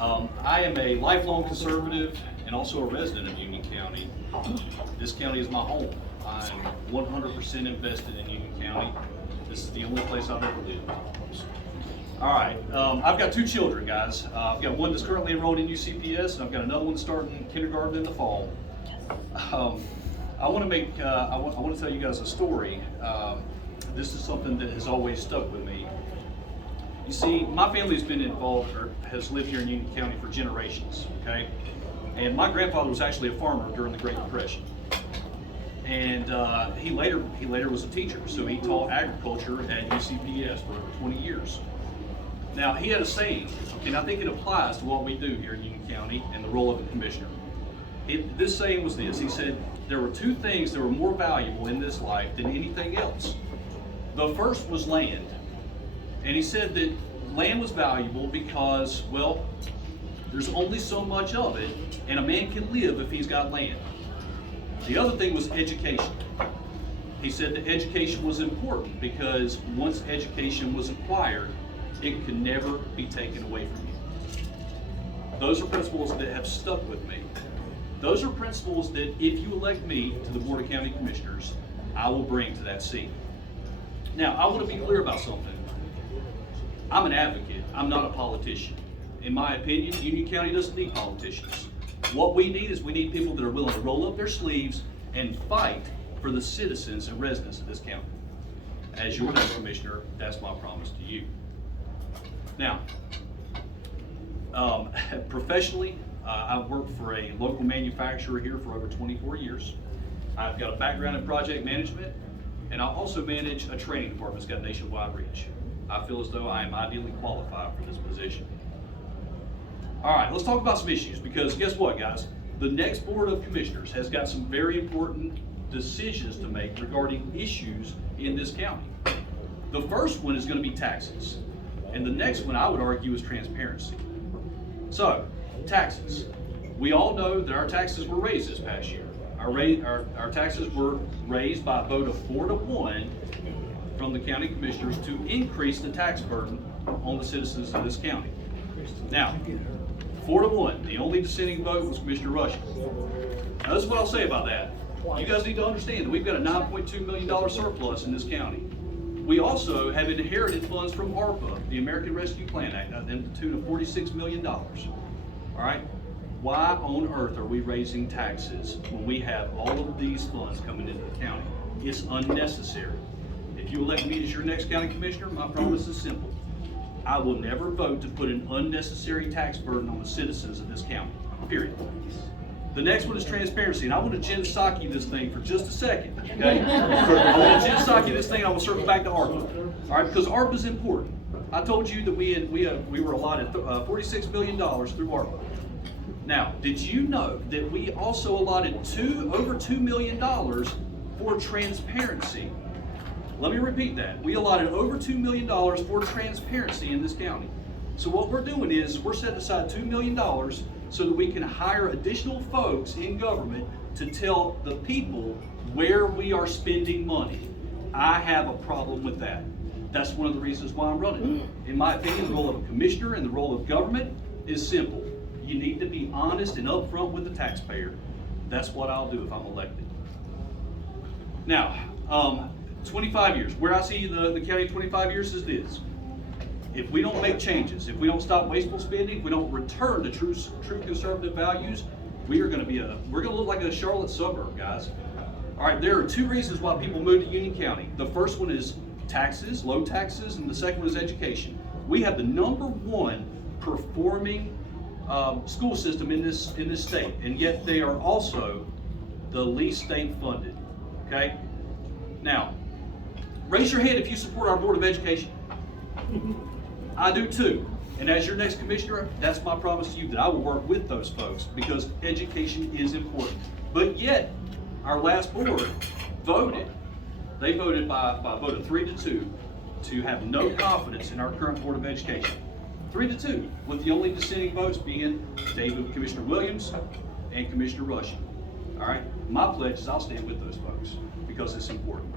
I am a lifelong conservative and also a resident of Union County. This county is my home. I'm 100% invested in Union County. This is the only place I've ever lived. All right, I've got two children, guys. I've got one that's currently enrolled in UCPS, and I've got another one starting kindergarten in the fall. I want to tell you guys a story. This is something that has always stuck with me. You see, my family's been involved, or has lived here in Union County for generations, okay? And my grandfather was actually a farmer during the Great Depression. And he later was a teacher, so he taught agriculture at UCPS for over 20 years. Now, he had a saying, and I think it applies to what we do here in Union County and the role of a commissioner. This saying was this: he said, there were two things that were more valuable in this life than anything else. The first was land. And he said that land was valuable because, well, there's only so much of it, and a man can live if he's got land. The other thing was education. He said that education was important because once education was acquired, it could never be taken away from you. Those are principles that have stuck with me. Those are principles that if you elect me to the Board of County Commissioners, I will bring to that seat. Now, I want to be clear about something. I'm an advocate. I'm not a politician. In my opinion, Union County doesn't need politicians. What we need is we need people that are willing to roll up their sleeves and fight for the citizens and residents of this county. As your next commissioner, that's my promise to you. Now, professionally, I've worked for a local manufacturer here for over 24 years. I've got a background in project management, and I also manage a training department that's got nationwide reach. I feel as though I am ideally qualified for this position. All right, let's talk about some issues, because guess what, guys? The next Board of Commissioners has got some very important decisions to make regarding issues in this county. The first one is going to be taxes, and the next one, I would argue, is transparency. So, taxes. We all know that our taxes were raised this past year. Our taxes were raised by a vote of 4-1 from the county commissioners to increase the tax burden on the citizens of this county. Now, 4-1, the only dissenting vote was Commissioner Rushing. Now, this is what I'll say about that. You guys need to understand that we've got a $9.2 million surplus in this county. We also have inherited funds from ARPA, the American Rescue Plan Act, in the tune of $46 million. All right? Why on earth are we raising taxes when we have all of these funds coming into the county? It's unnecessary. If you elect me as your next county commissioner, my promise is simple. I will never vote to put an unnecessary tax burden on the citizens of this county, period. The next one is transparency, and I want to Jen Psaki this thing for just a second, okay? I want to Jen Psaki this thing, and I will circle back to ARPA, all right? Because ARPA is important. I told you that we were allotted $46 million through ARPA. Now, did you know that we also allotted over $2 million for transparency? Let me repeat that. We allotted over $2 million for transparency in this county. So what we're doing is we're setting aside $2 million so that we can hire additional folks in government to tell the people where we are spending money. I have a problem with that. That's one of the reasons why I'm running. In my opinion, the role of a commissioner and the role of government is simple. You need to be honest and upfront with the taxpayer. That's what I'll do if I'm elected. Now, 25 years. Where I see the county 25 years is this. If we don't make changes, if we don't stop wasteful spending, if we don't return to true conservative values, we're going to look like a Charlotte suburb, guys. All right, there are two reasons why people move to Union County. The first one is taxes, low taxes, and the second one is education. We have the #1 performing school system in this state, and yet they are also the least state funded. Okay? Now, raise your hand if you support our Board of Education. I do too. And as your next commissioner, that's my promise to you, that I will work with those folks because education is important. But yet, our last board voted. They voted by a vote of 3-2 to have no confidence in our current Board of Education. 3-2, with the only dissenting votes being Commissioner Williams and Commissioner Rushing. All right, my pledge is I'll stand with those folks because it's important.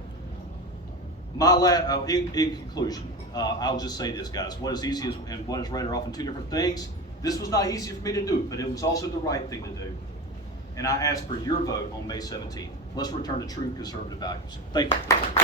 In conclusion, I'll just say this, guys. What is easy and what is right are often two different things. This was not easy for me to do, but it was also the right thing to do. And I ask for your vote on May 17th. Let's return to true conservative values. Thank you.